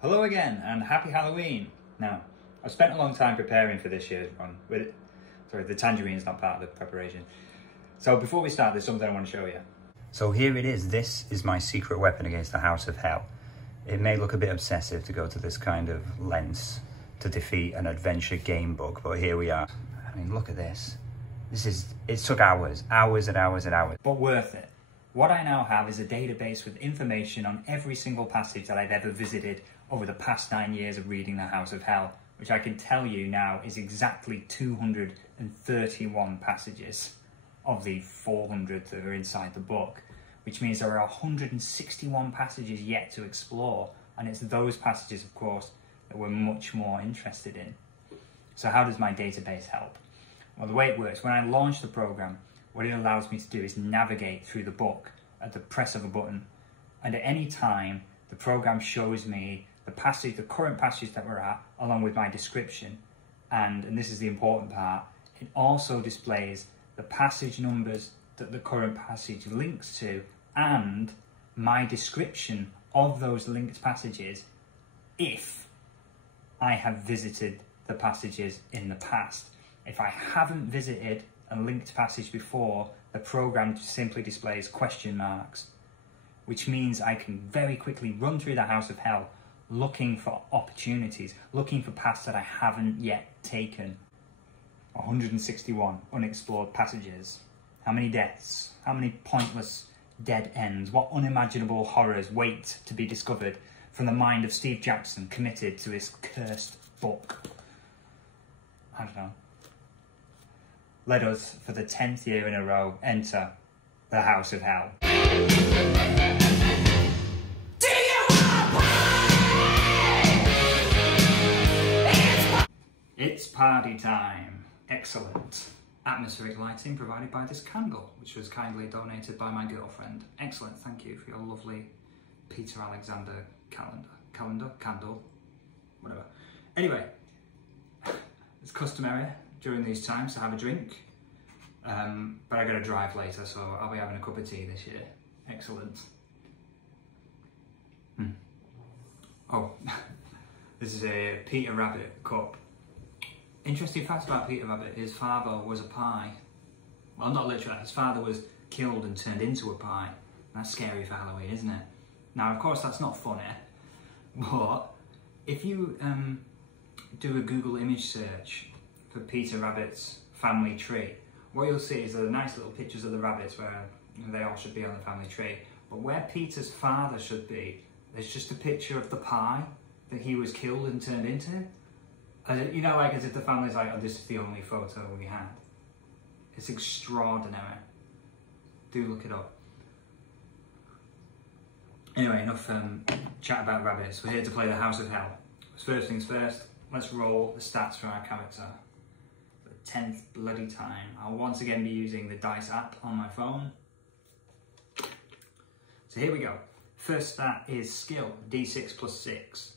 Hello again and happy Halloween. Now, I've spent a long time preparing for this year's one. Sorry, the tangerine is not part of the preparation. So before we start, there's something I want to show you. So here it is. This is my secret weapon against the House of Hell. It may look a bit obsessive to go to this kind of lengths to defeat an adventure game book, but here we are. I mean, look at this. It took hours and hours. But worth it. What I now have is a database with information on every single passage that I've ever visited over the past 9 years of reading the House of Hell, which I can tell you now is exactly 231 passages of the 400 that are inside the book, which means there are 161 passages yet to explore, and it's those passages, of course, that we're much more interested in. So how does my database help? Well, the way it works, when I launch the program, what it allows me to do is navigate through the book at the press of a button, and at any time the program shows me the current passage that we're at, along with my description, and this is the important part, it also displays the passage numbers that the current passage links to and my description of those linked passages if I have visited the passages in the past. If I haven't visited a linked passage before, the program simply displays question marks, which means I can very quickly run through the House of Hell looking for opportunities, looking for paths that I haven't yet taken. 161 unexplored passages. How many deaths? How many pointless dead ends? What unimaginable horrors wait to be discovered from the mind of Steve Jackson committed to his cursed book? I don't know. Let us, for the 10th year in a row, enter the House of Hell. It's party time. Excellent. Atmospheric lighting provided by this candle, which was kindly donated by my girlfriend. Excellent, thank you for your lovely Peter Alexander candle, whatever. Anyway, it's customary during these times to have a drink, but I gotta drive later, so I'll be having a cup of tea this year. Excellent. Oh, this is a Peter Rabbit cup. Interesting fact about Peter Rabbit, his father was a pie. Well, not literally, his father was killed and turned into a pie. That's scary for Halloween, isn't it? Now, of course, that's not funny, but if you do a Google image search for Peter Rabbit's family tree, what you'll see is there are nice little pictures of the rabbits where they all should be on the family tree. But where Peter's father should be, there's just a picture of the pie that he was killed and turned into. You know, like as if the family's like, oh, this is the only photo we had. It's extraordinary. Do look it up. Anyway, enough chat about rabbits. We're here to play the House of Hell. First things first, let's roll the stats for our character. For the 10th bloody time. I'll once again be using the Dice app on my phone. So here we go. First stat is skill, D6 plus 6.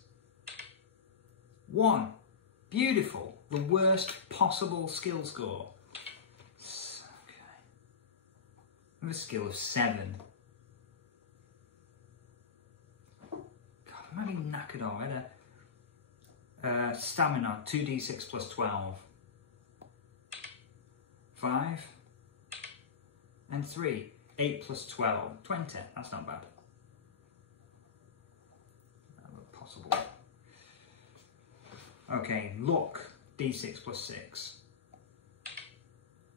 1. Beautiful. The worst possible skill score. Okay. I have a skill of 7. God, I'm already knackered already. Stamina, 2d6 plus 12. 5. And 3. 8 plus 12. 20. That's not bad. Possible. Okay, luck, d6 plus 6.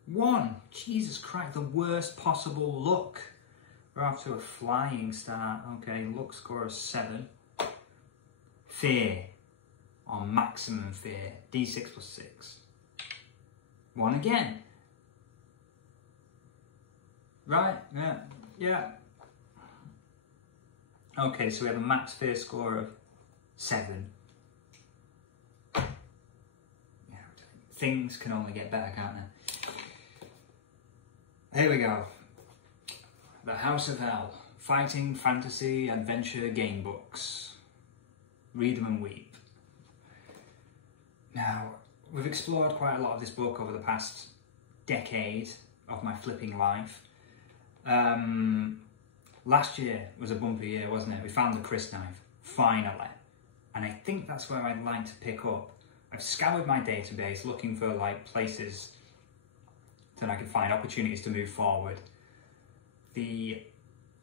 1. Jesus Christ, the worst possible luck. We're off to a flying start. Okay, luck score of 7. Fear, or maximum fear, d6 plus 6. 1 again. Right, yeah. Okay, so we have a max fear score of 7. Things can only get better, can't they? Here we go. The House of Hell. Fighting, fantasy, adventure game books. Read them and weep. Now, we've explored quite a lot of this book over the past decade of my flipping life. Last year was a bumpy year, wasn't it? We found the crysknife, finally. and I think that's where I'd like to pick up. I've scoured my database looking for like places that I can find opportunities to move forward. The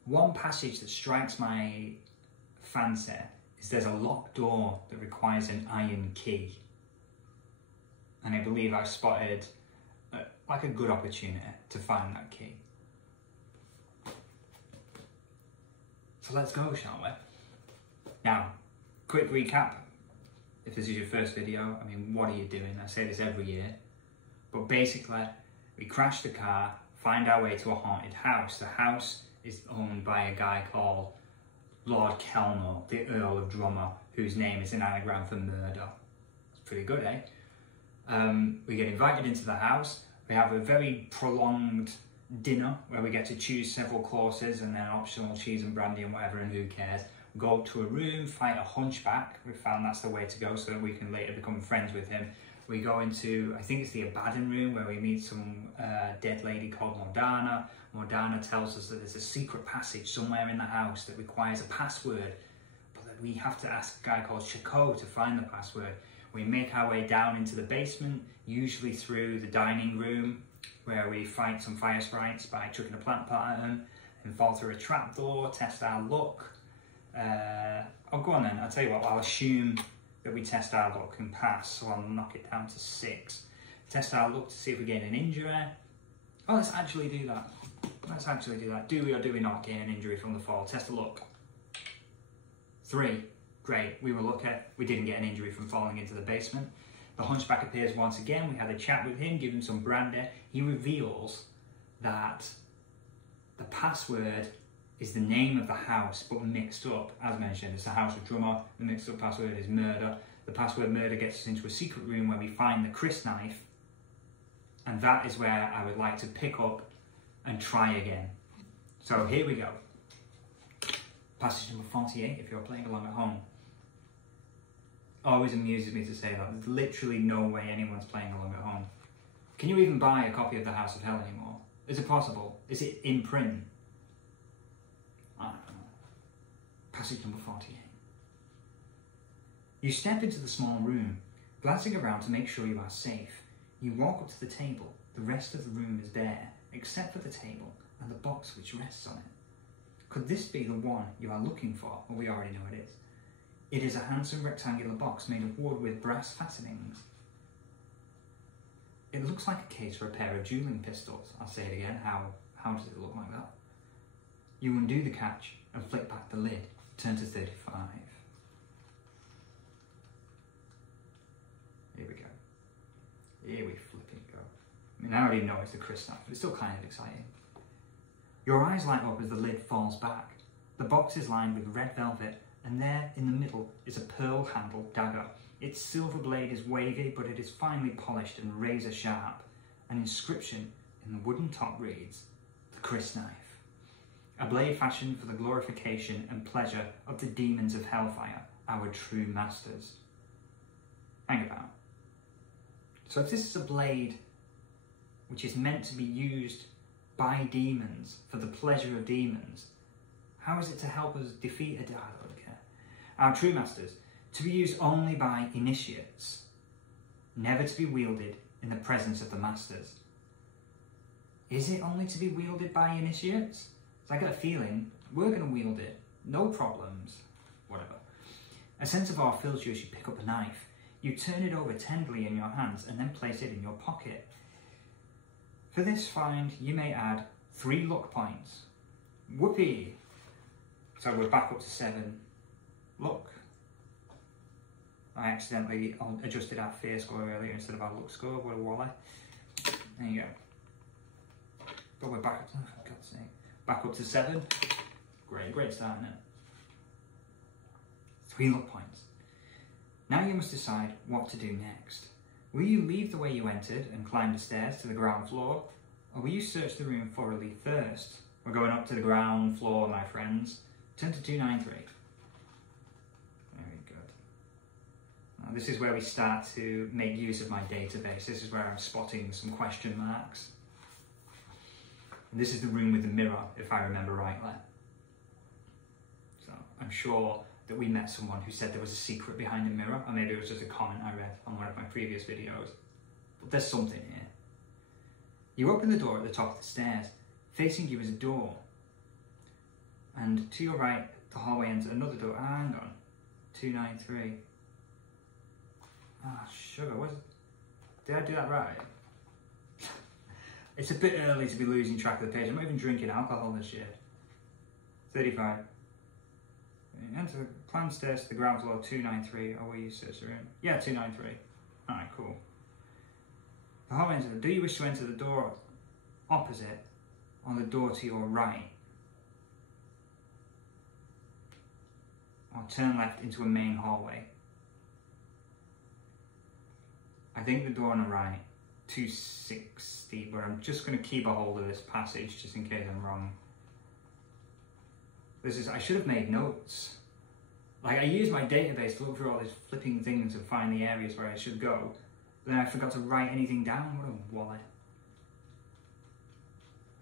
one passage that strikes my fancy is there's a locked door that requires an iron key. And I believe I've spotted like a good opportunity to find that key. So let's go, shall we? Now, quick recap. If this is your first video, I mean, what are you doing? I say this every year. But basically, we crash the car, find our way to a haunted house. The house is owned by a guy called Lord Kelmo, the Earl of Drummer, whose name is an anagram for murder. It's pretty good, eh? We get invited into the house. We have a very prolonged dinner where we get to choose several courses and then optional cheese and brandy and whatever, and who cares. Go up to a room, fight a hunchback. We found that's the way to go so that we can later become friends with him. We go into, I think it's the Abaddon room, where we meet some dead lady called Morgana. Morgana tells us that there's a secret passage somewhere in the house that requires a password, but that we have to ask a guy called Shako to find the password. We make our way down into the basement, usually through the dining room, where we fight some fire sprites by chucking a plant pot at them, and fall through a trapdoor, test our luck. Oh, go on then, I'll tell you what, I'll assume that we test our luck and pass, so I'll knock it down to 6. Test our luck to see if we gain an injury. Oh, let's actually do that. Let's actually do that. Do we or do we not gain an injury from the fall? Test the luck. 3. Great, we were lucky. We didn't get an injury from falling into the basement. The hunchback appears once again. We had a chat with him, give him some brandy. He reveals that the password is the name of the house, but mixed up. As mentioned, it's the House of Drummer. The mixed up password is murder. The password murder gets us into a secret room where we find the crysknife, and that is where I would like to pick up and try again. So here we go. Passage number 48, if you're playing along at home. Always amuses me to say that. There's literally no way anyone's playing along at home. Can you even buy a copy of The House of Hell anymore? Is it possible? Is it in print? I don't know. Passage number 48. You step into the small room, glancing around to make sure you are safe. You walk up to the table. The rest of the room is bare, except for the table and the box which rests on it. Could this be the one you are looking for? Well, we already know it is. It is a handsome rectangular box made of wood with brass fastenings. It looks like a case for a pair of dueling pistols. I'll say it again. How does it look like that? You undo the catch and flick back the lid. Turn to 35. Here we go. Here we flipping go. I mean, I already know it's the crysknife, but it's still kind of exciting. Your eyes light up as the lid falls back. The box is lined with red velvet, and there in the middle is a pearl-handled dagger. Its silver blade is wavy, but it is finely polished and razor sharp. An inscription in the wooden top reads, "The Crysknife." A blade fashioned for the glorification and pleasure of the demons of hellfire, our true masters. Hang about. So if this is a blade which is meant to be used by demons for the pleasure of demons, how is it to help us defeat a dark our true masters, to be used only by initiates, never to be wielded in the presence of the masters? Is it only to be wielded by initiates? So I get a feeling we're going to wield it, no problems, whatever. A sense of awe fills you as you pick up a knife. You turn it over tenderly in your hands and then place it in your pocket. For this find, you may add 3 luck points. Whoopee! So we're back up to 7. Luck. I accidentally adjusted our fear score earlier instead of our luck score. What a wally. There you go. But we're back up to, for God's sake, back up to 7. Great start, isn't it? 3 luck points. Now you must decide what to do next. Will you leave the way you entered and climb the stairs to the ground floor? Or will you search the room thoroughly first? We're going up to the ground floor, my friends. Turn to 293. Very good. Now, this is where we start to make use of my database. This is where I'm spotting some question marks. And this is the room with the mirror, if I remember rightly. So I'm sure that we met someone who said there was a secret behind the mirror, or maybe it was just a comment I read on one of my previous videos. But there's something here. You open the door at the top of the stairs. Facing you is a door. And to your right, the hallway ends at another door. Ah, hang on. 293. Ah, sugar, did I do that right? It's a bit early to be losing track of the page. I'm not even drinking alcohol this year. 35. Enter the planned stairs to the ground floor, 293. Oh, will you search the room? Yeah, 293. Alright, cool. The hallway ends. Do you wish to enter the door opposite on the door to your right? Or turn left into a main hallway? I think the door on the right, 260, but I'm just going to keep a hold of this passage just in case I'm wrong. I should have made notes. Like, I used my database to look through all these flipping things and find the areas where I should go, but then I forgot to write anything down. What a wallet.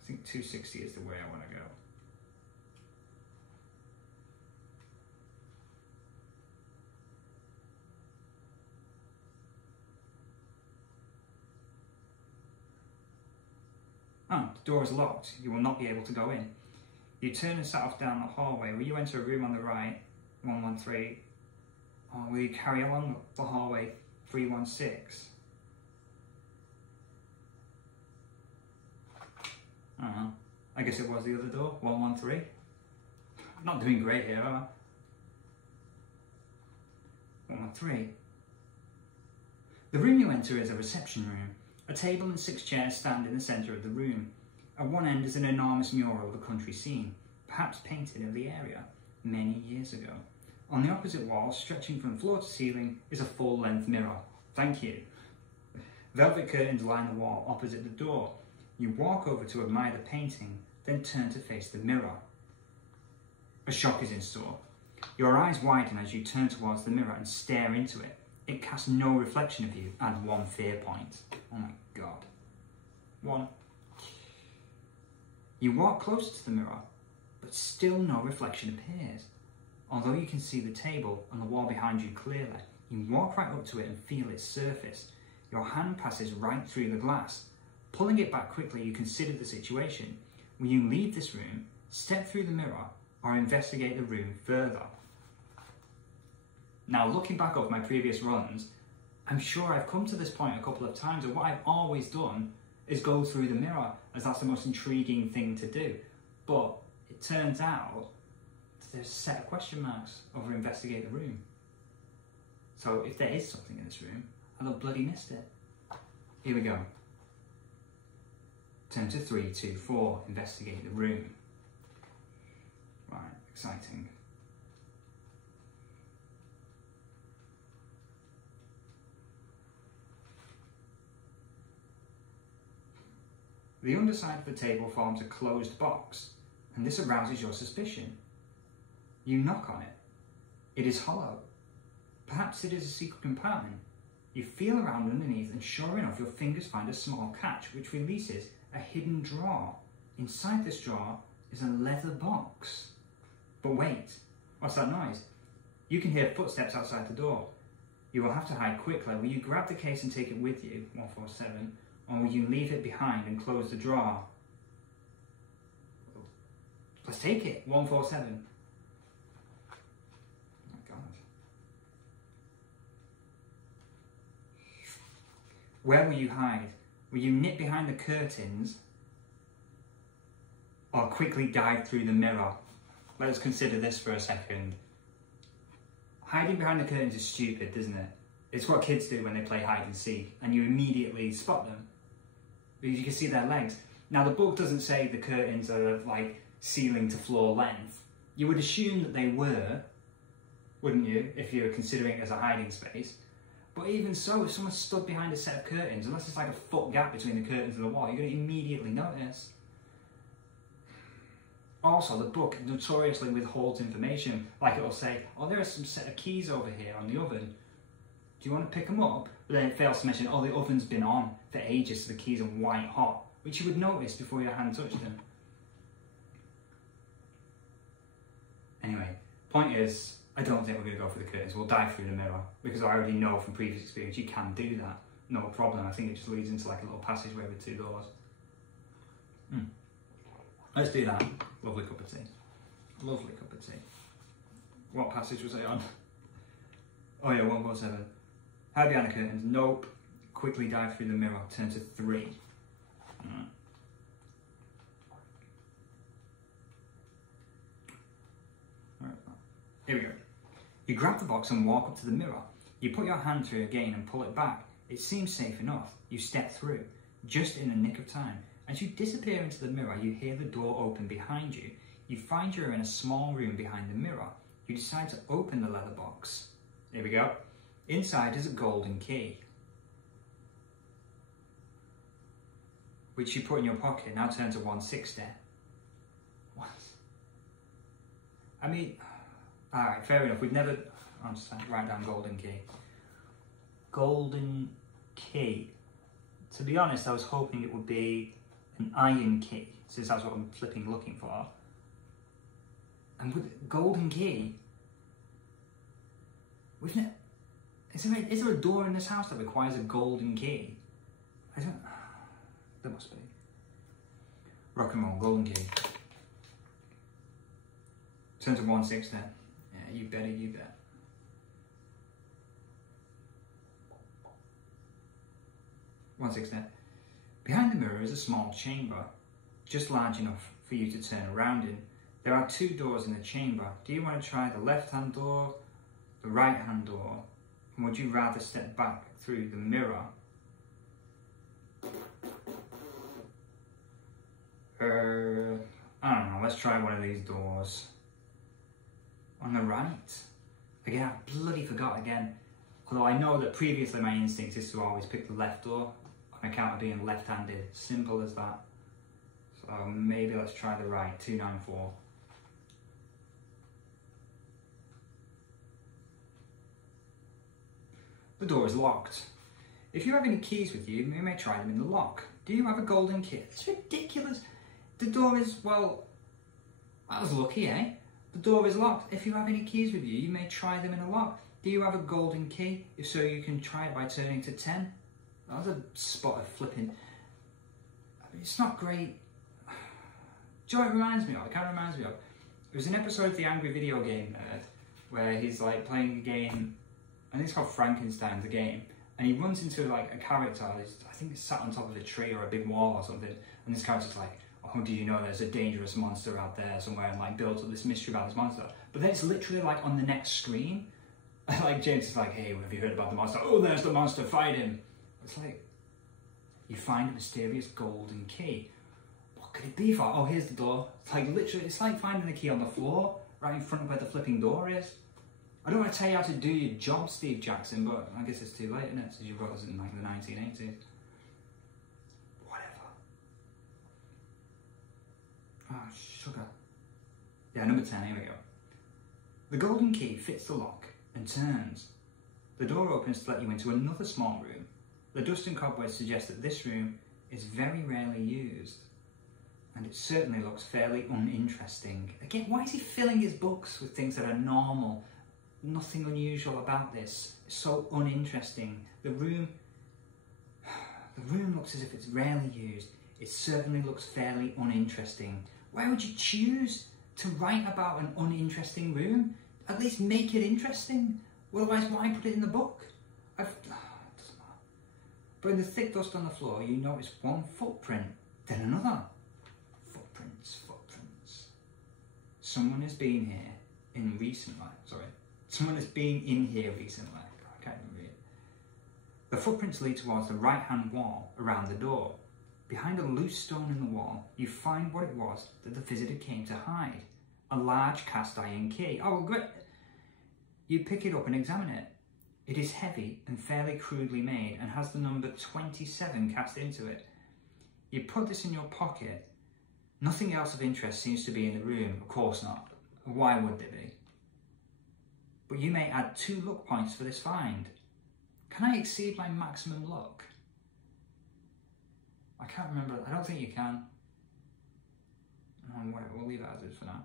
I think 260 is the way I want to go. Oh, the door is locked. You will not be able to go in. You turn and set off down the hallway. Will you enter a room on the right, 113? Or will you carry along the hallway, 316? I don't know. I guess it was the other door, 113. I'm not doing great here, am I? 113. The room you enter is a reception room. A table and 6 chairs stand in the centre of the room. At one end is an enormous mural of a country scene, perhaps painted in the area many years ago. On the opposite wall, stretching from floor to ceiling, is a full-length mirror. Thank you. Velvet curtains line the wall opposite the door. You walk over to admire the painting, then turn to face the mirror. A shock is in store. Your eyes widen as you turn towards the mirror and stare into it. It casts no reflection of you, and 1 fear point. Oh my god. 1. You walk closer to the mirror, but still no reflection appears. Although you can see the table and the wall behind you clearly, you walk right up to it and feel its surface. Your hand passes right through the glass. Pulling it back quickly, you consider the situation. Will you leave this room, step through the mirror, or investigate the room further? Now, looking back over my previous runs, I'm sure I've come to this point a couple of times, and what I've always done is go through the mirror, as that's the most intriguing thing to do. But it turns out that there's a set of question marks over investigate the room. So if there is something in this room, I'll have bloody missed it. Here we go. Turn to 3, 2, 4, investigate the room. Right, exciting. The underside of the table forms a closed box, and this arouses your suspicion. You knock on it. It is hollow. Perhaps it is a secret compartment. You feel around underneath, and sure enough, your fingers find a small catch which releases a hidden drawer. Inside this drawer is a leather box. But wait, what's that noise? You can hear footsteps outside the door. You will have to hide quickly. Will you grab the case and take it with you, 147? Or will you leave it behind and close the drawer? Let's take it, 147. Oh my god. Where will you hide? Will you nip behind the curtains or quickly dive through the mirror? Let us consider this for a second. Hiding behind the curtains is stupid, isn't it? It's what kids do when they play hide and seek, and you immediately spot them because you can see their legs. Now, the book doesn't say the curtains are like ceiling to floor length. You would assume that they were, wouldn't you, if you were considering it as a hiding space? But even so, if someone stood behind a set of curtains, unless it's like a foot gap between the curtains and the wall, you're going to immediately notice. Also, the book notoriously withholds information, like it'll say, oh, there are some set of keys over here on the oven. Do you want to pick them up? But then it fails to mention, oh, the oven's been on for ages, so the keys are white hot, which you would notice before your hand touched them. Anyway, point is, I don't think we're going to go for the curtains. We'll dive through the mirror because I already know from previous experience you can do that. No problem. I think it just leads into like a little passageway with 2 doors. Let's do that. Lovely cup of tea. Lovely cup of tea. What passage was I on? Oh yeah, 147. Hide behind the curtains. Nope. Quickly dive through the mirror. Turn to 3. Alright. Here we go. You grab the box and walk up to the mirror. You put your hand through again and pull it back. It seems safe enough. You step through, just in the nick of time. As you disappear into the mirror, you hear the door open behind you. You find you're in a small room behind the mirror. You decide to open the leather box. Here we go. Inside is a golden key, which you put in your pocket. Now turn to 160. What? I mean, alright, fair enough. We've never... I'm just trying to write down golden key. Golden key. To be honest, I was hoping it would be an iron key, since that's what I'm flipping looking for. And with golden key, is there a door in this house that requires a golden key? I don't... There must be. Rock and roll, golden key. Turn to 160. Yeah, you better, you bet. Behind the mirror is a small chamber, just large enough for you to turn around in. There are 2 doors in the chamber. Do you want to try the left-hand door, the right-hand door, and would you rather step back through the mirror? I don't know, let's try one of these doors. On the right. Again, I bloody forgot again. Although I know that previously my instinct is to always pick the left door on account of being left-handed. Simple as that. So maybe let's try the right, 294. The door is locked. If you have any keys with you, you may try them in the lock. Do you have a golden key? It's ridiculous. The door is, well, I was lucky, eh? The door is locked. If you have any keys with you, you may try them in the lock. Do you have a golden key? If so, you can try it by turning to 10. That was a spot of flipping. I mean, it's not great. Do you know what it reminds me of? It kind of reminds me of. It was an episode of the Angry Video Game Nerd where he's like playing a game, I think it's called Frankenstein, the game, and he runs into like a character, I think it's sat on top of a tree or a big wall or something, and this character's like, oh, do you know there's a dangerous monster out there somewhere, and like builds up this mystery about this monster. But then it's literally like on the next screen. Like James is like, hey, have you heard about the monster? Oh, there's the monster, fight him. It's like, you find a mysterious golden key. What could it be for? Oh, here's the door. It's like literally, it's like finding the key on the floor, right in front of where the flipping door is. I don't want to tell you how to do your job, Steve Jackson, but I guess it's too late, isn't it? Since you wrote this in like the 1980s. Whatever. Oh, sugar. Yeah, number 10, here we go. The golden key fits the lock and turns. The door opens to let you into another small room. The dust and cobwebs suggest that this room is very rarely used, and it certainly looks fairly uninteresting. Again, why is he filling his books with things that are normal? Nothing unusual about this. It's so uninteresting. The room looks as if it's rarely used. It certainly looks fairly uninteresting. Why would you choose to write about an uninteresting room? At least make it interesting. Otherwise, why put it in the book? It doesn't matter. But in the thick dust on the floor, you notice one footprint, then another. Footprints. Someone has been here in recent life. Sorry. Someone has been in here recently. I can't even read it. The footprints lead towards the right-hand wall around the door. Behind a loose stone in the wall, you find what it was that the visitor came to hide. A large cast iron key. Oh, great. You pick it up and examine it. It is heavy and fairly crudely made and has the number 27 cast into it. You put this in your pocket. Nothing else of interest seems to be in the room. Of course not. Why would there be? But you may add 2 luck points for this find. Can I exceed my maximum luck? I can't remember. I don't think you can. We'll leave it as is for now.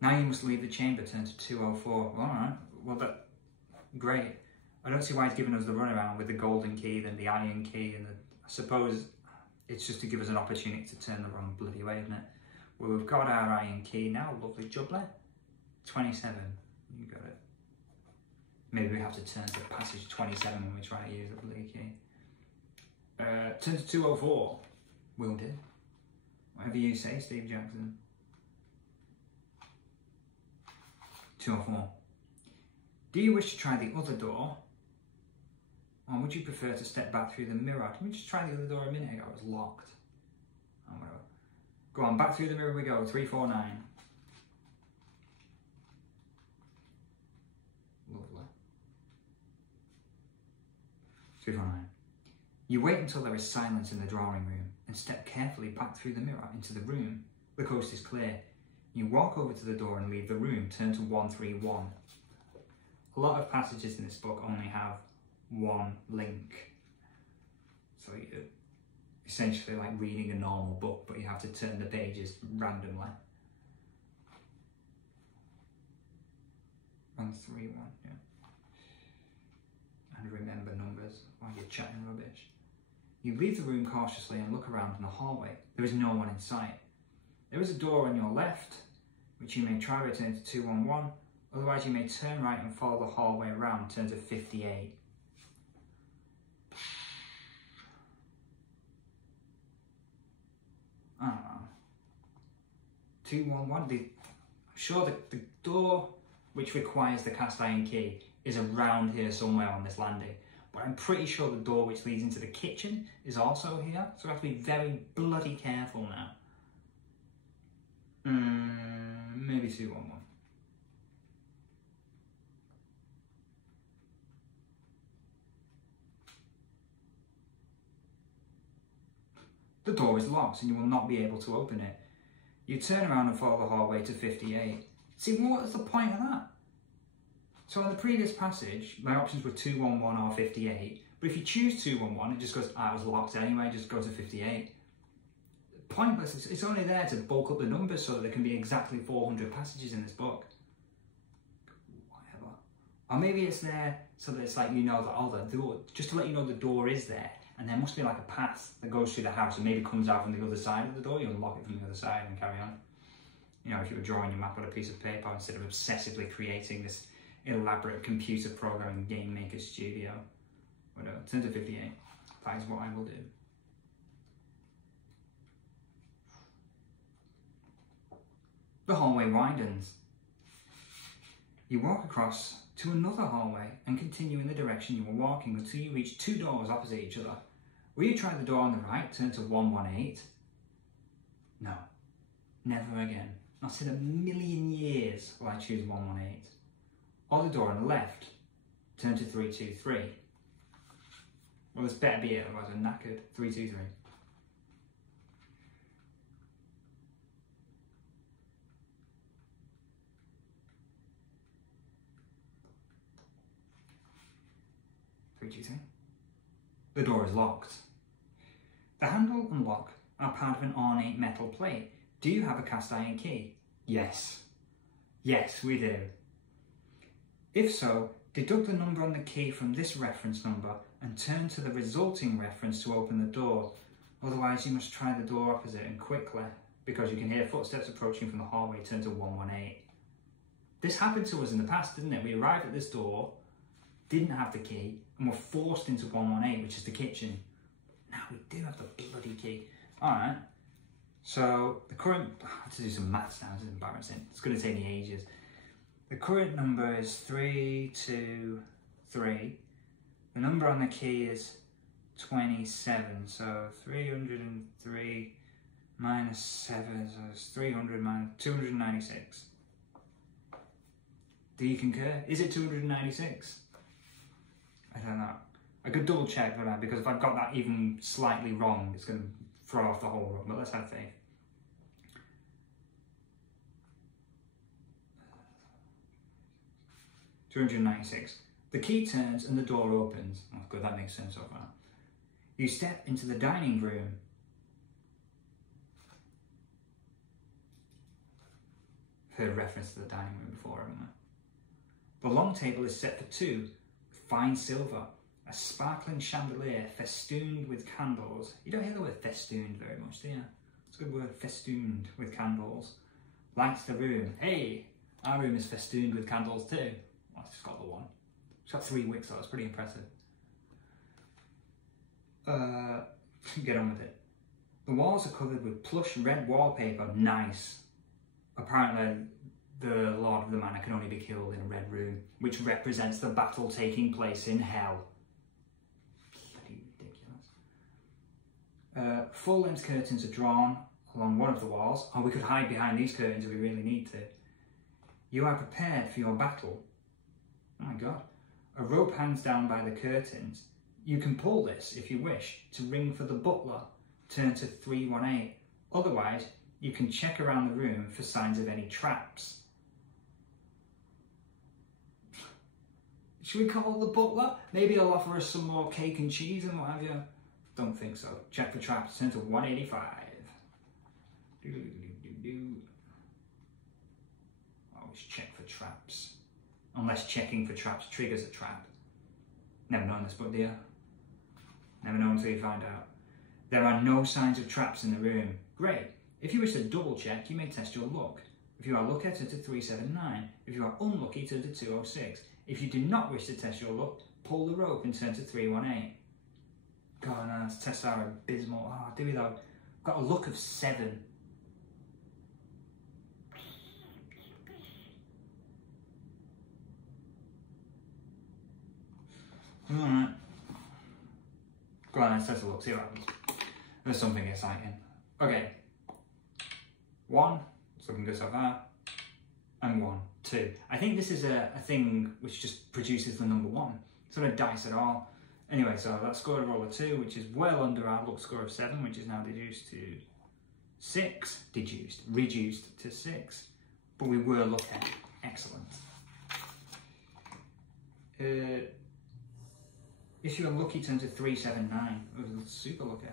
Now you must leave the chamber, turn to 204. All right, well, great. I don't see why he's giving us the runaround with the golden key, then the iron key, and I suppose it's just to give us an opportunity to turn the wrong bloody way, isn't it? Well, we've got our iron key now, lovely jubbly. 27, you got it. Maybe we have to turn to passage 27 when we try to use the blue key. Turn to 204. Will do. Whatever you say, Steve Jackson. 204. Do you wish to try the other door? Or would you prefer to step back through the mirror? Didn't we just try the other door a minute ago? It was locked. Oh, whatever. Go on, back through the mirror we go. 349. Lovely. 349. You wait until there is silence in the drawing room and step carefully back through the mirror into the room. The coast is clear. You walk over to the door and leave the room. Turn to 131. A lot of passages in this book only have one link. So you're essentially like reading a normal book, but you have to turn the pages randomly. 131, yeah. And remember numbers while you're chatting rubbish. You leave the room cautiously and look around in the hallway. There is no one in sight. There is a door on your left, which you may try returning to 211. Otherwise, you may turn right and follow the hallway around. Turn to 58. I don't know. 211. I'm sure the door which requires the cast iron key is around here somewhere on this landing. But I'm pretty sure the door which leads into the kitchen is also here. So I have to be very bloody careful now. Maybe 211. The door is locked and you will not be able to open it. You turn around and follow the hallway to 58. See, what is the point of that? So in the previous passage, my options were 211 or 58. But if you choose 211, it just goes, it was locked anyway, just go to 58. Pointless, it's only there to bulk up the numbers so that there can be exactly 400 passages in this book. Whatever. Or maybe it's there so that it's like, you know, that, oh, the door, just to let you know the door is there. And there must be like a path that goes through the house and maybe comes out from the other side of the door. You unlock it from the other side and carry on. You know, if you were drawing your map on a piece of paper instead of obsessively creating this elaborate computer programming game maker studio. Whatever. Turn to 58. That is what I will do. The hallway widens. You walk across to another hallway and continue in the direction you were walking until you reach two doors opposite each other. Will you try the door on the right, turn to 118? No, never again. Not in a million years will I choose 118. Or the door on the left, turn to 323. Well, this better be it, otherwise I'm knackered. 323. The door is locked. The handle and lock are part of an ornate metal plate. Do you have a cast iron key? Yes. Yes, we do. If so, deduct the number on the key from this reference number and turn to the resulting reference to open the door. Otherwise, you must try the door opposite and quickly, because you can hear footsteps approaching from the hallway. Turn to 118. This happened to us in the past, didn't it? We arrived at this door, didn't have the key, and were forced into 118, which is the kitchen. Now we do have the bloody key. Alright, so the current, I have to do some maths now, this is embarrassing. It's going to take me ages. The current number is 323. The number on the key is 27, so 303 minus 7, so it's 300 minus 296. Do you concur? Is it 296? I don't know. I could double check that because if I've got that even slightly wrong, it's going to throw off the whole run, but let's have faith. $296. The key turns and the door opens. Oh, good, that makes sense so far. You step into the dining room. heard reference to the dining room before, haven't we? The long table is set for two, fine silver, a sparkling chandelier festooned with candles. You don't hear the word festooned very much, do you? It's a good word, festooned with candles. Lights the room. Hey, our room is festooned with candles too. Well, it's just got the one. It's got 3 wicks though, it's pretty impressive. Get on with it. The walls are covered with plush red wallpaper. Nice. Apparently, the Lord of the Manor can only be killed in a red room, which represents the battle taking place in hell. Bloody ridiculous. Full-length curtains are drawn along one of the walls. Oh, we could hide behind these curtains if we really need to. You are prepared for your battle. Oh my God. A rope hangs down by the curtains. You can pull this, if you wish, to ring for the butler. Turn to 318. Otherwise, you can check around the room for signs of any traps. Should we call the butler? Maybe he'll offer us some more cake and cheese and what have you. Don't think so. Check for traps. Turn to 185. Always check for traps. Unless checking for traps triggers a trap. Never known this book, dear. Never know until you find out. There are no signs of traps in the room. Great. If you wish to double check, you may test your luck. If you are lucky, turn to 379. If you are unlucky, turn to 206. If you do not wish to test your luck, pull the rope and turn to 318. God, no, let's test our abysmal. Oh, do we though? Got a luck of 7. Alright. Go on, let's test a look, see what happens. There's something exciting. Okay. 1, it's looking good so far. And 1, 2. I think this is a thing which just produces the number 1. It's not a dice at all. Anyway, so that scored a roll of 2, which is well under our luck score of 7, which is now reduced to 6. Reduced to 6. But we were lucky. Excellent. If you're lucky, turn to 379. It was super lucky.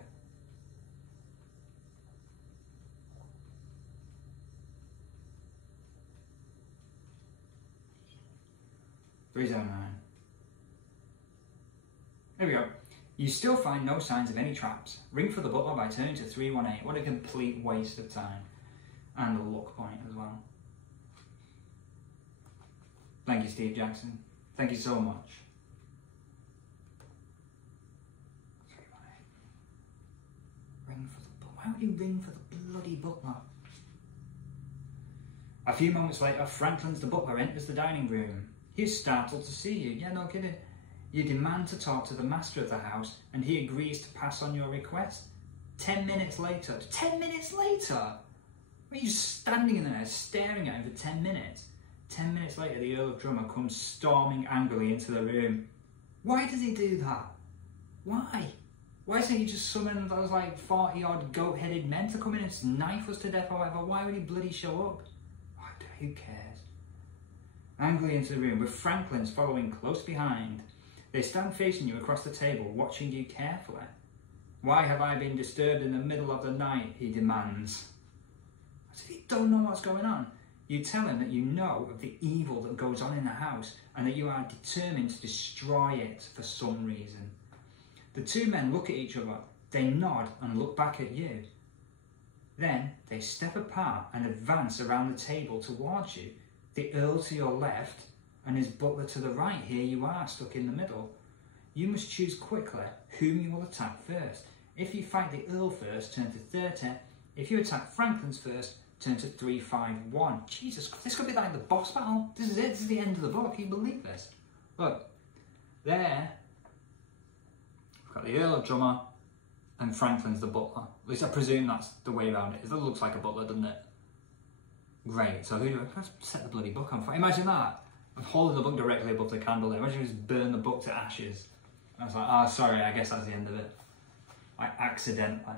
There we go. You still find no signs of any traps. Ring for the butler by turning to 318. What a complete waste of time. And a luck point as well. Thank you, Steve Jackson. Thank you so much. Ring for the butler. Why would you ring for the bloody butler? A few moments later, Franklin's the butler enters the dining room. He is startled to see you. Yeah, no kidding. You demand to talk to the master of the house, and he agrees to pass on your request. 10 minutes later. 10 minutes later? Are you standing there staring at him for 10 minutes? 10 minutes later, the Earl of Drummer comes storming angrily into the room. Why does he do that? Why? Why isn't he just summon those like 40 odd goat-headed men to come in and knife us to death or whatever? Why would he bloody show up? Who cares? Angrily into the room, with Franklin's following close behind. They stand facing you across the table, watching you carefully. Why have I been disturbed in the middle of the night? He demands. As if you don't know what's going on. You tell him that you know of the evil that goes on in the house and that you are determined to destroy it for some reason. The two men look at each other. They nod and look back at you. Then they step apart and advance around the table towards you. The Earl to your left and his butler to the right. Here you are, stuck in the middle. You must choose quickly whom you will attack first. If you fight the Earl first, turn to 30. If you attack Franklin's first, turn to 351. Jesus, this could be like the boss battle. This is it. This is the end of the book. Can you believe this? Look, there. We've got the Earl of Drummer and Franklin's the butler. At least I presume that's the way around it. It looks like a butler, doesn't it? Great. So who do I set the bloody book on fire? Imagine that. I'm holding the book directly above the candle there. Imagine you just burn the book to ashes. I was like, oh, sorry, I guess that's the end of it. I accidentally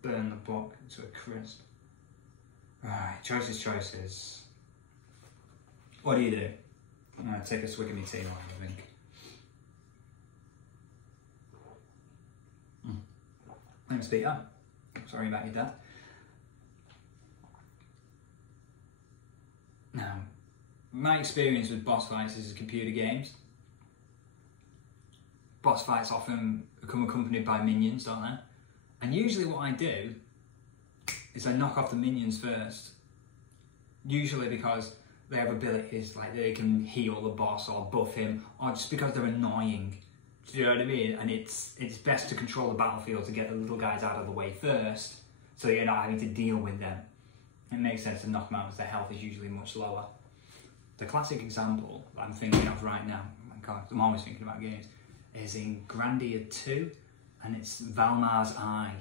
burn the book to a crisp. Alright, choices. What do you do? I'm going to take a swig of my tea while I think. Thanks, Peter. Sorry about your dad. Now, my experience with boss fights is computer games. Boss fights often come accompanied by minions, don't they? And usually what I do is I knock off the minions first. Usually because they have abilities, like they can heal the boss or buff him, or just because they're annoying. Do you know what I mean? And it's best to control the battlefield to get the little guys out of the way first, so you're not having to deal with them. It makes sense to knock them out because their health is usually much lower. The classic example that I'm thinking of right now, oh my god, I'm always thinking about games, is in Grandia 2, and it's Valmar's Eye.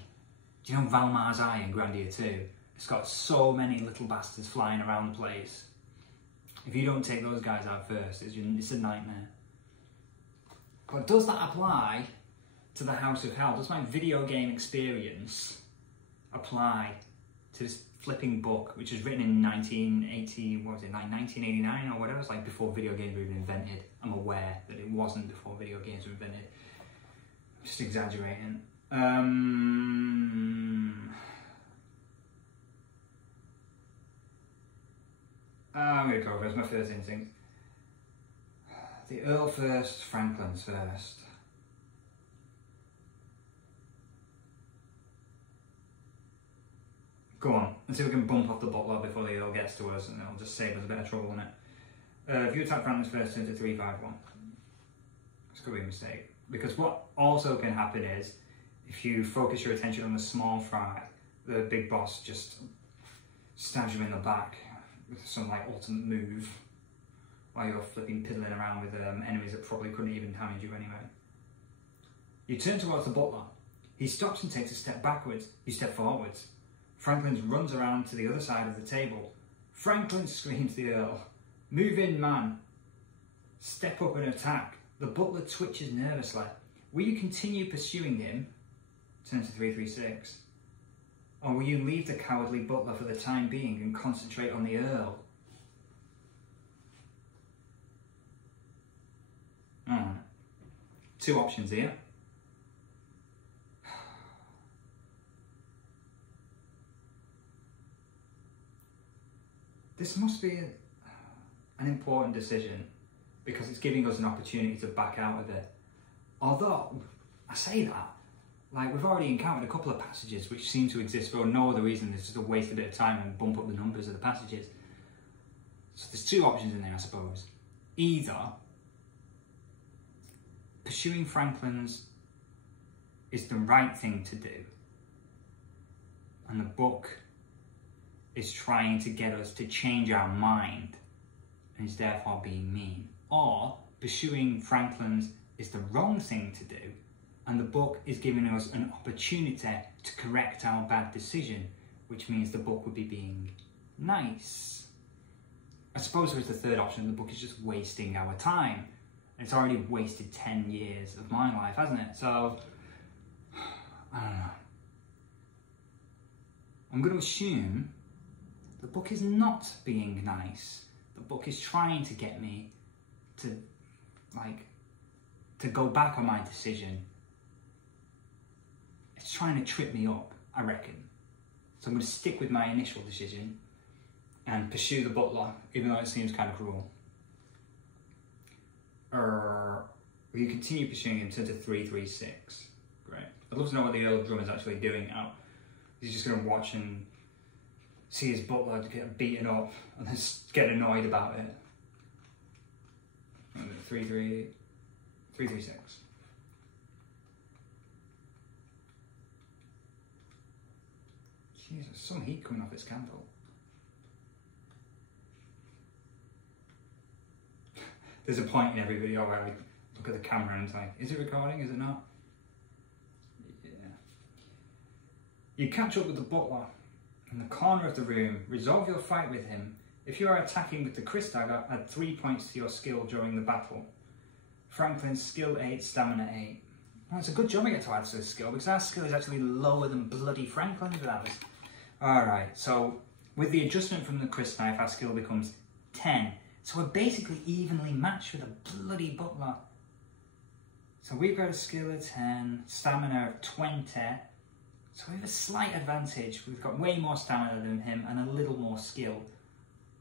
Do you know Valmar's Eye in Grandia 2? It's got so many little bastards flying around the place. If you don't take those guys out first, it's a nightmare. But does that apply to the House of Hell? Does my video game experience apply to this flipping book, which was written in 1980, what was it, like 1989 or whatever? It's like before video games were even invented. I'm aware that it wasn't before video games were invented. I'm just exaggerating. I'm going to go first, my first instinct. The Earl first, Franklin's first. Go on, let's see if we can bump off the butler before the Earl gets to us, and it'll just save us a bit of trouble, innit? If you attack Franklin's first, turn to 3-5-1. This could be a mistake. Because what also can happen is, if you focus your attention on the small fry, the big boss just stabs you in the back with some like ultimate move, while you're flipping piddling around with enemies that probably couldn't even damage you anyway. You turn towards the butler. He stops and takes a step backwards. You step forwards. Franklin runs around to the other side of the table. Franklin screams the Earl. Move in, man. Step up and attack. The butler twitches nervously. Will you continue pursuing him? Turn to 336. Or will you leave the cowardly butler for the time being and concentrate on the Earl? Alright. Two options here. This must be an important decision because it's giving us an opportunity to back out of it. Although, I say that, like we've already encountered a couple of passages which seem to exist for no other reason than just to waste a bit of time and bump up the numbers of the passages. So there's two options in there, I suppose. Either pursuing Franklin's is the right thing to do, and the book is trying to get us to change our mind and is therefore being mean. Or pursuing Franklin's is the wrong thing to do, and the book is giving us an opportunity to correct our bad decision, which means the book would be being nice. I suppose there is the third option, the book is just wasting our time. It's already wasted 10 years of my life, hasn't it? So, I don't know. I'm going to assume the book is not being nice. The book is trying to get me to go back on my decision. It's trying to trip me up, I reckon. So I'm going to stick with my initial decision and pursue the butler, even though it seems kind of cruel. Will you continue pursuing him to 336? Great. I'd love to know what the Earl of Drum is actually doing now. He's just going to watch and see his butler get beaten up and then get annoyed about it. 336. Jesus, some heat coming off this candle. There's a point in every video where I look at the camera and it's like, is it recording, is it not? Yeah. You catch up with the butler in the corner of the room, resolve your fight with him. If you are attacking with the Chris Dagger, add 3 points to your skill during the battle. Franklin's skill 8, stamina 8. Well, it's a good job I get to add to this skill because our skill is actually lower than bloody Franklin's with ours. Alright, so with the adjustment from the Chris Knife, our skill becomes 10. So we're basically evenly matched with a bloody butler. So we've got a skill of 10, stamina of 20. So we have a slight advantage. We've got way more stamina than him and a little more skill.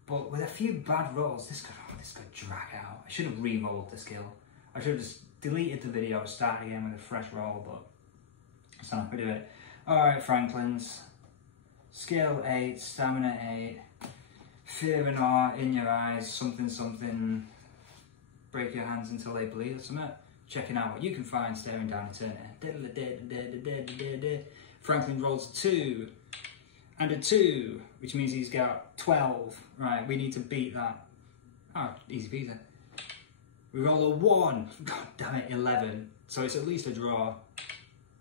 But with a few bad rolls, this could drag out. I should have re-rolled the skill. I should have just deleted the video, start again with a fresh roll, but that's not how we do it. Alright, Franklins. Skill 8, stamina 8, fear and awe in your eyes, something something, break your hands until they bleed or something. Checking out what you can find, staring down eternity. Franklin rolls 2 and a 2, which means he's got 12. Right, we need to beat that. Oh, easy peasy. We roll a 1, god damn it, 11. So it's at least a draw.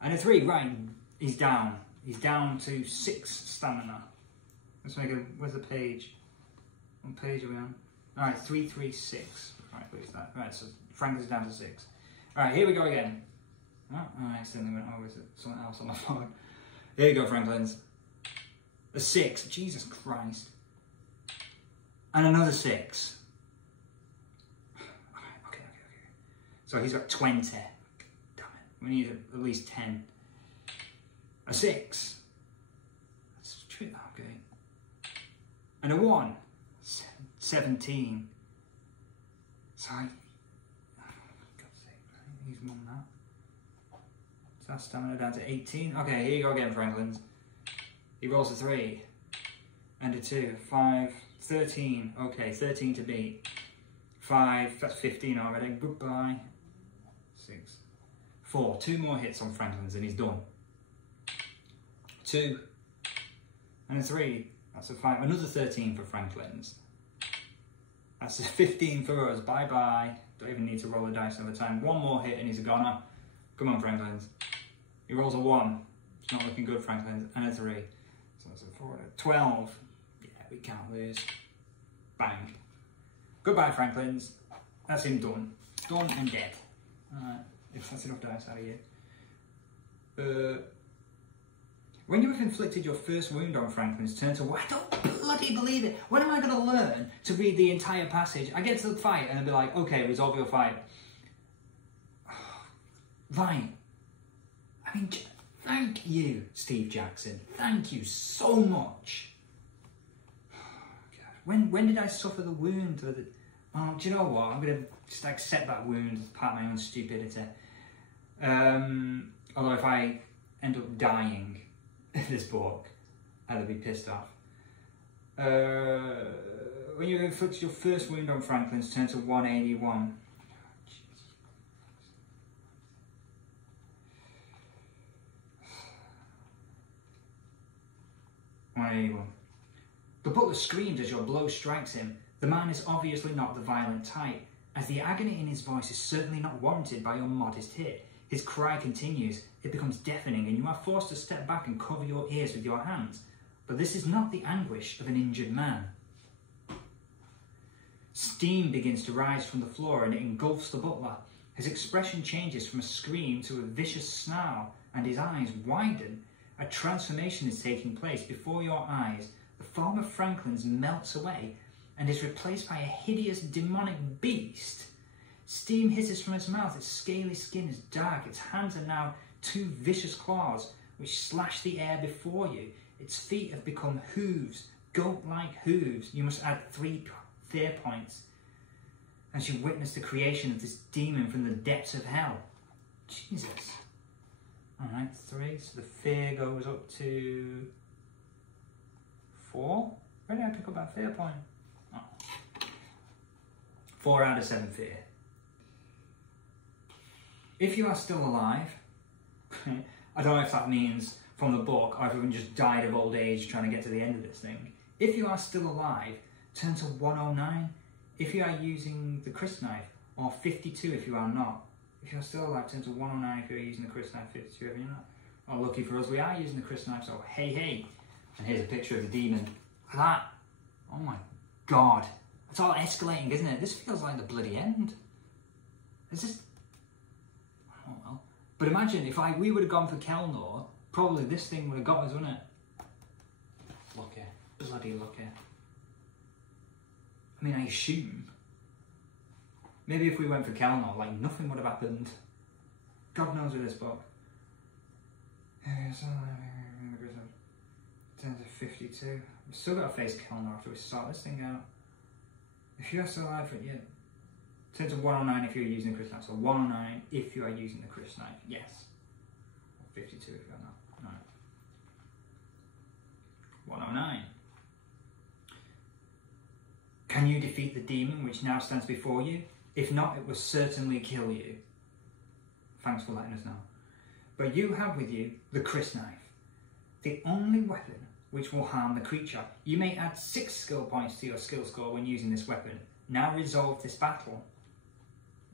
And a 3, right, he's down. He's down to 6 stamina. Let's make a, where's the page? What page are we on? Alright, 3, 3, 6. Right, where's that? Right, so Franklin's down to 6. Alright, here we go again. Oh, I accidentally went over to something else on my phone. Here you go, Franklins. A 6, Jesus Christ. And another 6. Alright, okay. So he's got 20. Damn it. We need at least 10. A 6. That's true, okay. And a 1. 17. So I... God's sake, he's more than that. So that's stamina down to 18. Okay, here you go again, Franklins. He rolls a 3. And a 2. 5. 13. Okay, 13 to beat. 5. That's 15 already. Goodbye. 6. 4. 2 more hits on Franklin's and he's done. 2 and a 3, that's a 5, another 13 for Franklin's. That's a 15 for us, bye bye. Don't even need to roll the dice another time. 1 more hit and he's a goner. Come on, Franklin's. He rolls a 1, it's not looking good, Franklin's, and a 3. So that's a 4, 12. Yeah, we can't lose. Bang. Goodbye, Franklin's. That's him done. Done and dead. Alright, if that's enough dice out of you. When you have inflicted your first wound on Franklin's turn to... I don't bloody believe it. When am I going to learn to read the entire passage? I get to the fight and I'll be like, okay, resolve your fight. Right. I mean, thank you, Steve Jackson. Thank you so much. When did I suffer the wound? Oh, do you know what? I'm going to just accept that wound as part of my own stupidity. Although if I end up dying... this book, I'd be pissed off. When you inflict your first wound on Franklin's, turn to 181. 181. The butler screams as your blow strikes him. The man is obviously not the violent type, as the agony in his voice is certainly not warranted by your modest hit. His cry continues, it becomes deafening, and you are forced to step back and cover your ears with your hands. But this is not the anguish of an injured man. Steam begins to rise from the floor and it engulfs the butler. His expression changes from a scream to a vicious snarl, and his eyes widen. A transformation is taking place before your eyes. The form of Franklin's melts away and is replaced by a hideous demonic beast. Steam hisses from its mouth, its scaly skin is dark, its hands are now 2 vicious claws which slash the air before you. Its feet have become hooves, goat-like hooves. You must add 3 fear points as you witness the creation of this demon from the depths of hell. Jesus. Alright, 3, so the fear goes up to 4. Where did I pick up that fear point? Oh. 4 out of 7 fear. If you are still alive, I don't know if that means from the book or if you've just died of old age trying to get to the end of this thing. If you are still alive, turn to 109 if you are using the crysknife, or 52 if you are not. If you are still alive, turn to 109 if you are using the crysknife, 52 if you're not. Oh, lucky for us, we are using the crysknife, so hey, hey. And here's a picture of the demon. Look at that. Oh my god. It's all escalating, isn't it? This feels like the bloody end. Is this... Oh well. But imagine if we would have gone for Kelnor, probably this thing would have got us, wouldn't it? Lucky. Bloody lucky. I mean, I assume. Maybe if we went for Kelnor, like, nothing would have happened. God knows with this book. 10 to 52. We've still got to face Kelnor after we sort this thing out. If you're still alive, yeah. Turn to 109 if you're using the Chris knife. So 109 if you are using the Chris knife. Yes. 52 if you're not. No. 109. Can you defeat the demon which now stands before you? If not, it will certainly kill you. Thanks for letting us know. But you have with you the Chris knife, the only weapon which will harm the creature. You may add 6 skill points to your skill score when using this weapon. Now resolve this battle.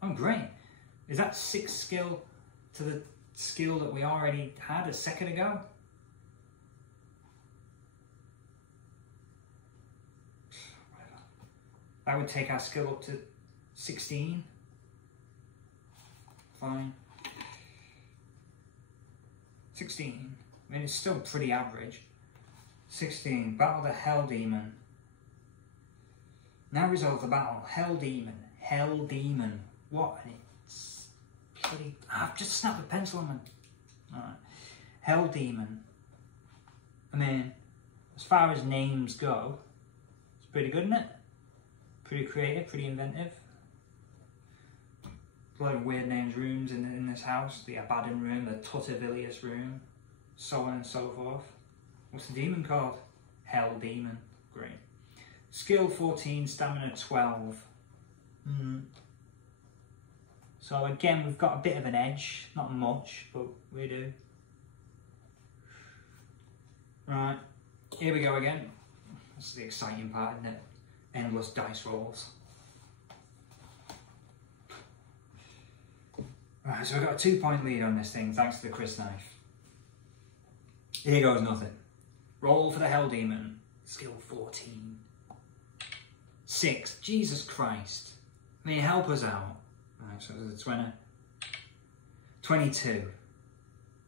Oh, great. Is that 6 skill to the skill that we already had a second ago? Whatever. That would take our skill up to 16. Fine. 16. I mean, it's still pretty average. 16. Battle the Hell Demon. Now resolve the battle. Hell Demon. Hell Demon. What? It's pretty... I've just snapped a pencil on it. Alright. Hell Demon. I mean, as far as names go, it's pretty good, isn't it? Pretty creative, pretty inventive. A lot of weird names, rooms in this house. The Abaddon room, the Tutavilius room, so on and so forth. What's the demon called? Hell Demon. Great. Skill 14, stamina 12. So again, we've got a bit of an edge. Not much, but we do. Right, here we go again. This is the exciting part, isn't it? Endless dice rolls. Right, so we've got a 2-point lead on this thing, thanks to the Chris knife. Here goes nothing. Roll for the Hell Demon. Skill 14. 6. Jesus Christ. May you help us out. Right, so there's a 20. 22.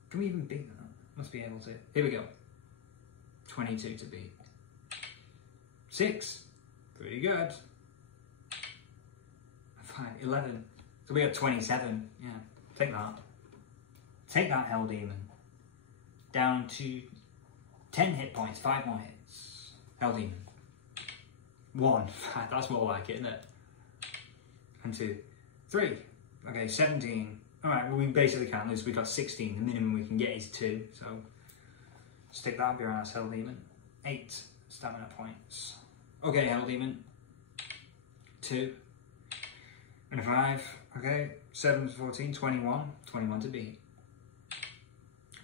Can we even beat that? Must be able to. Here we go. 22 to beat. 6. Pretty good. 5. 11. So we have 27. Yeah, take that. Take that, Hell Demon. Down to 10 hit points, 5 more hits. Hell Demon. 1. That's more like it, isn't it? And 2. 3. Okay, 17. Alright, well, we basically can't lose. We've got 16. The minimum we can get is 2. So stick that up your ass, Hell Demon. 8 stamina points. Okay, Hell Demon. 2. And a 5. Okay, 7 to 14, 21. 21 to beat.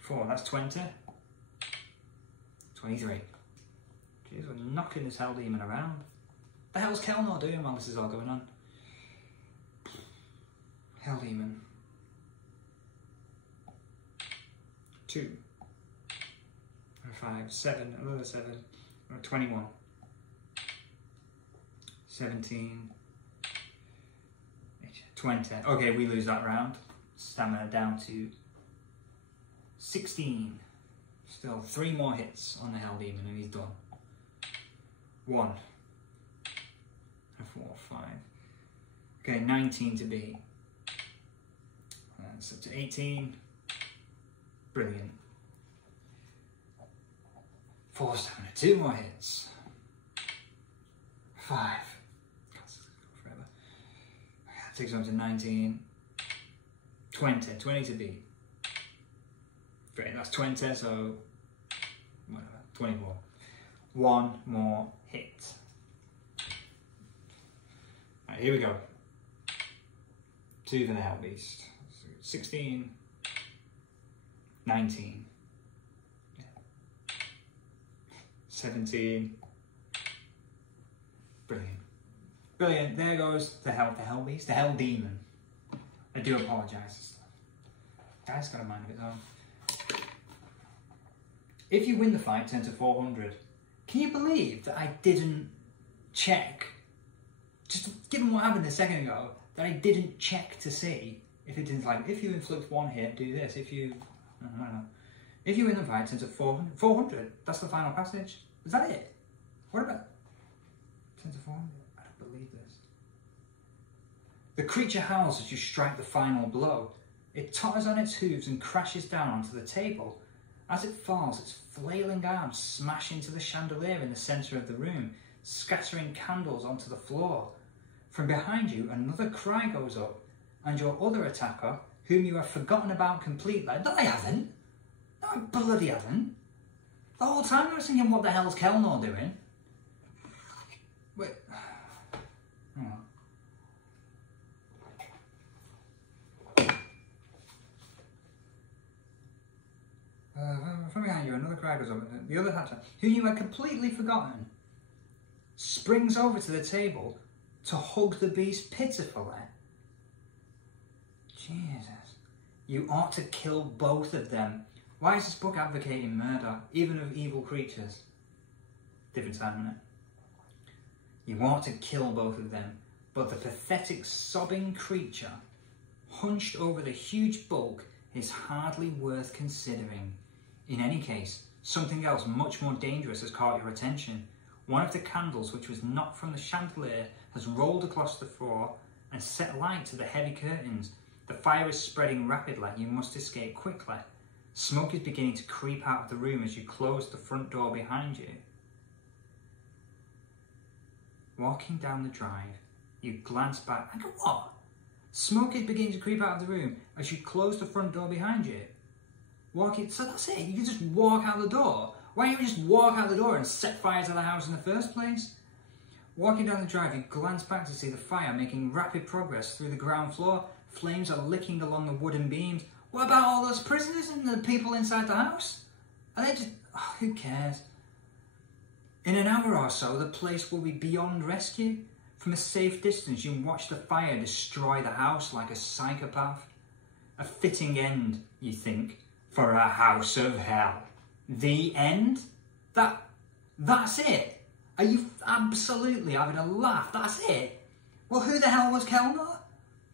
4, that's 20. 23. Jeez, we're knocking this Hell Demon around. The hell's Kelnor doing while this is all going on? Hell Demon. 2. 5, 7, another 7. 21. 17. 20. Okay, we lose that round. Stamina down to 16. Still 3 more hits on the Hell Demon and he's done. 1. 4, 5. Okay, 19 to beat. That's up to 18. Brilliant. 4 stamina, 2 more hits. 5. God, this is going to go forever. That takes on to 19. 20. 20 to beat. Great, that's 20, so whatever, 24. 1 more hit. Alright, here we go. 2 for the Hell Beast. 16. 19. 17. Brilliant. Brilliant. There goes the Hell Beast, the Hell Demon. I do apologise. Guy's got a mind of his own. If you win the fight, turn to 400. Can you believe that I didn't check, just given what happened a second ago, that I didn't check to see if it didn't, like, if you inflict 1 hit, do this. If you, I don't know. If you win the fight, turn to 400. 400, that's the final passage. Is that it? What about, turn to 400? I don't believe this. The creature howls as you strike the final blow. It totters on its hooves and crashes down onto the table. As it falls, its flailing arms smash into the chandelier in the centre of the room, scattering candles onto the floor. From behind you, another cry goes up, and your other attacker, whom you have forgotten about completely. No, I haven't. No, I bloody haven't. The whole time I was thinking, what the hell's Kelnor doing? Wait. Hang on. From behind you, another cry goes up. The other attacker, whom you had completely forgotten, springs over to the table to hug the beast pitifully. Jesus. You ought to kill both of them. Why is this book advocating murder, even of evil creatures? Different time, isn't it? You ought to kill both of them, but the pathetic sobbing creature, hunched over the huge bulk, is hardly worth considering. In any case, something else much more dangerous has caught your attention. One of the candles, which was knocked from the chandelier, has rolled across the floor and set light to the heavy curtains. The fire is spreading rapidly. You must escape quickly. Smoke is beginning to creep out of the room as you close the front door behind you. Walking down the drive, you glance back. I go, what? Smoke is beginning to creep out of the room as you close the front door behind you. So that's it. You can just walk out the door. Why don't you just walk out the door and set fire to the house in the first place? Walking down the drive, you glance back to see the fire making rapid progress through the ground floor. Flames are licking along the wooden beams. What about all those prisoners and the people inside the house? Are they just... Oh, who cares? In an hour or so, the place will be beyond rescue. From a safe distance, you watch the fire destroy the house like a psychopath. A fitting end, you think, for a house of hell. The end? That's it? Are you absolutely having a laugh? That's it? Well, who the hell was Kelnor?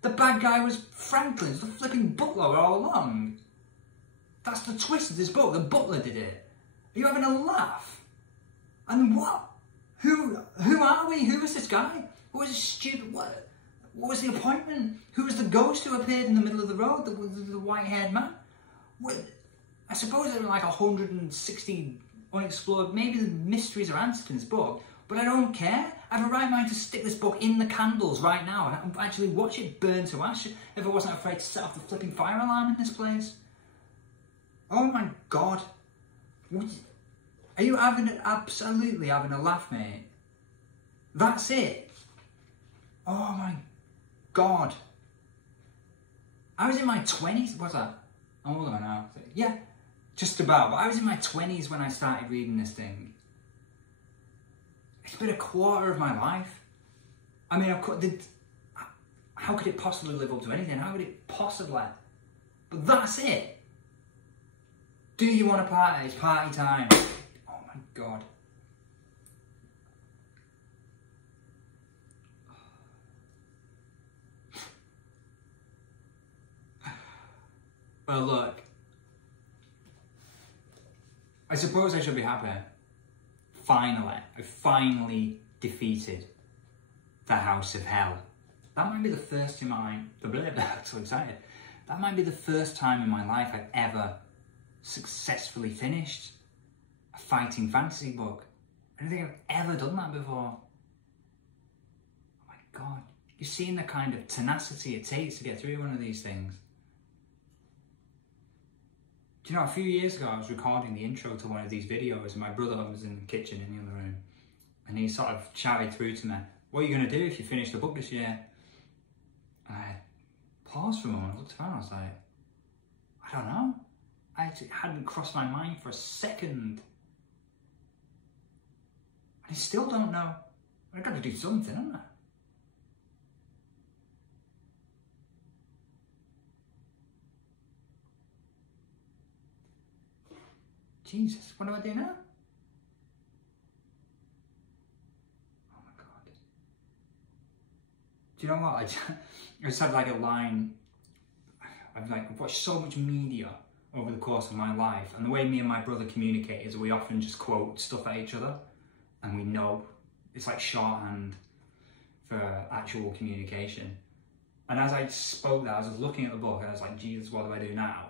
The bad guy was Franklin, the flipping butler all along. That's the twist of this book. The butler did it. Are you having a laugh? And what? Who are we? Who is this guy? What was this stupid? What was the appointment? Who was the ghost who appeared in the middle of the road? The white-haired man? What? I suppose there were like 160 unexplored. Maybe the mysteries are answered in this book, but I don't care. I have a right mind to stick this book in the candles right now and actually watch it burn to ash if I wasn't afraid to set off the flipping fire alarm in this place. Oh my God. Are you absolutely having a laugh, mate? That's it. Oh my God. I was in my 20s. What's that? How old am I now? Yeah, just about. But I was in my 20s when I started reading this thing. It's been a quarter of my life. I mean, how could it possibly live up to anything? How could it possibly? But that's it. Do you want to party? It's party time. Oh my God. Well, look. I suppose I should be happy. Finally, I finally defeated the House of Hell. That might be the first in my... I'm so excited. That might be the first time in my life I've ever successfully finished a fighting fantasy book. I don't think I've ever done that before. Oh my God. You've seen the kind of tenacity it takes to get through one of these things. Do you know, a few years ago I was recording the intro to one of these videos and my brother was in the kitchen in the other room and he sort of shouted through to me, what are you going to do if you finish the book this year? And I paused for a moment, looked around, I was like, I don't know. It hadn't crossed my mind for a second. I still don't know. I've got to do something, haven't I? Jesus, what do I do now? Oh my God. Do you know what? I just had like a line. I've watched so much media over the course of my life, and the way me and my brother communicate is we often just quote stuff at each other, and we know it's like shorthand for actual communication. And as I spoke that, I was looking at the book and I was like, Jesus, what do I do now?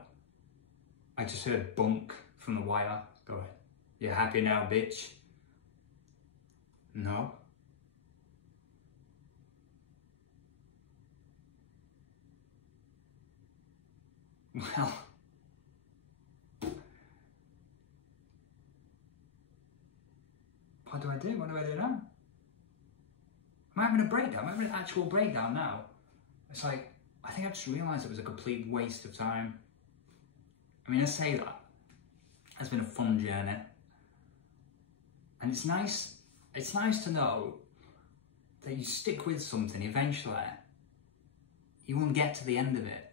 I just heard Bunk from The Wire go, you happy now, bitch? No. Well, what do I do? What do I do now? I'm having a breakdown. I'm having an actual breakdown now. It's like, I think I just realised it was a complete waste of time. I mean, I say that. It's been a fun journey. And it's nice to know that you stick with something eventually. You won't get to the end of it.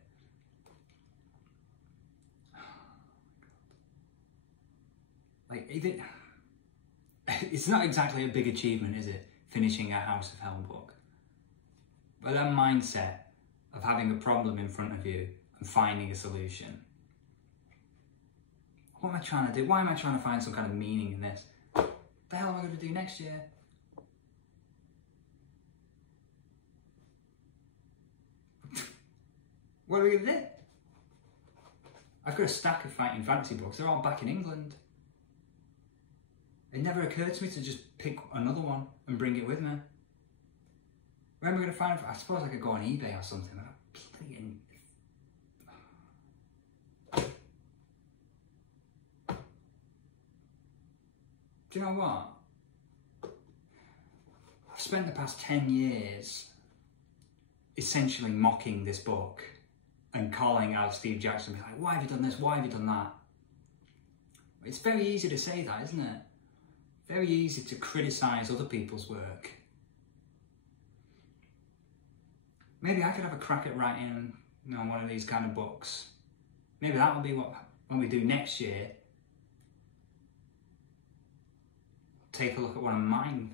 Like, it's not exactly a big achievement, is it? Finishing a House of Hell book. But that mindset of having a problem in front of you and finding a solution. What am I trying to do? Why am I trying to find some kind of meaning in this? What the hell am I going to do next year? What are we going to do? I've got a stack of fighting fantasy books. They're all back in England. It never occurred to me to just pick another one and bring it with me. Where am I going to find it? I suppose I could go on eBay or something. Do you know what? I've spent the past 10 years essentially mocking this book and calling out Steve Jackson, like, why have you done this? Why have you done that? It's very easy to say that, isn't it? Very easy to criticise other people's work. Maybe I could have a crack at writing, one of these kind of books. Maybe that will be what we do next year. Take a look at one of mine.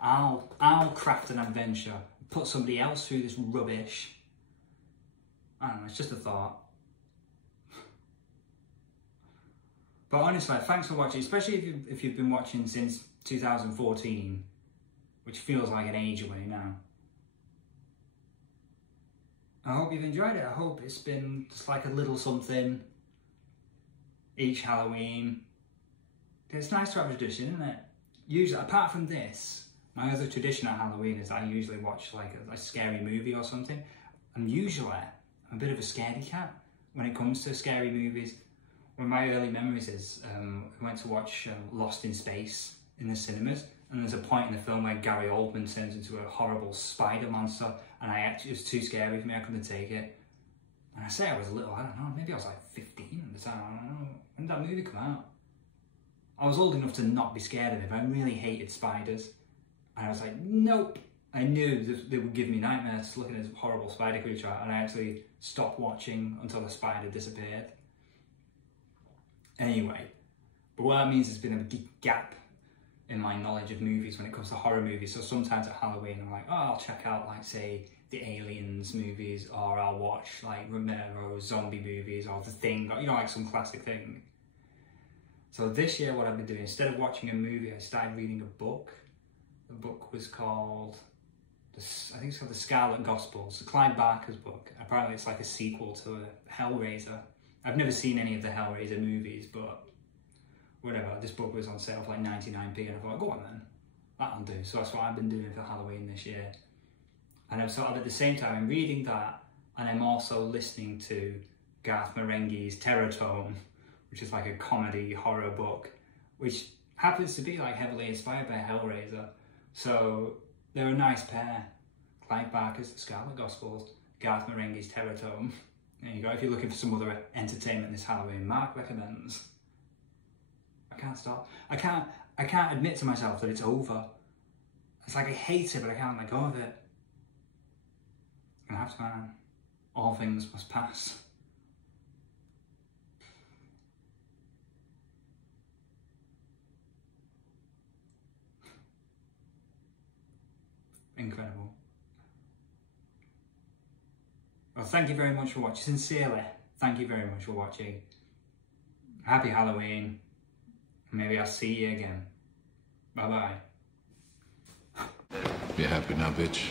I'll craft an adventure, put somebody else through this rubbish. I don't know, it's just a thought. But honestly, thanks for watching, especially if you've been watching since 2014, which feels like an age away now. I hope you've enjoyed it. I hope it's been just like a little something each Halloween. It's nice to have a tradition, isn't it? Usually, apart from this, my other tradition at Halloween is I usually watch like a scary movie or something. And usually, I'm a bit of a scaredy cat when it comes to scary movies. One of my early memories is I went to watch Lost in Space in the cinemas, and there's a point in the film where Gary Oldman turns into a horrible spider monster, and it was too scary for me, I couldn't take it. And I say I was little, I don't know, maybe I was like 15 at the time, I don't know. When did that movie come out? I was old enough to not be scared of it, but I really hated spiders. And I was like, nope. I knew they would give me nightmares looking at this horrible spider creature, and I actually stopped watching until the spider disappeared. Anyway, but what that means has been a deep gap in my knowledge of movies when it comes to horror movies. So sometimes at Halloween I'm like, oh, I'll check out like, say, the Aliens movies, or I'll watch like Romero zombie movies, or The Thing, or like some classic thing. So this year what I've been doing, instead of watching a movie, I started reading a book. The book was called, I think it's called The Scarlet Gospels, Clive Barker's book. Apparently it's like a sequel to Hellraiser. I've never seen any of the Hellraiser movies, but whatever, this book was on sale for like 99p, and I thought, go on then, that'll do. So that's what I've been doing for Halloween this year. And I'm sort of at the same time, I'm reading that, and I'm also listening to Garth Marenghi's Terror Tome, which is like a comedy horror book, which happens to be like heavily inspired by Hellraiser. So they're a nice pair. Clive Barker's The Scarlet Gospels, Garth Marenghi's Terror Tome. There you go. If you're looking for some other entertainment this Halloween, Mark recommends. I can't stop. I can't admit to myself that it's over. It's like I hate it, but I can't let go of it. I have to, man. All things must pass. Incredible. Well, thank you very much for watching. Sincerely, thank you very much for watching. Happy Halloween. Maybe I'll see you again. Bye-bye. You happy now, bitch?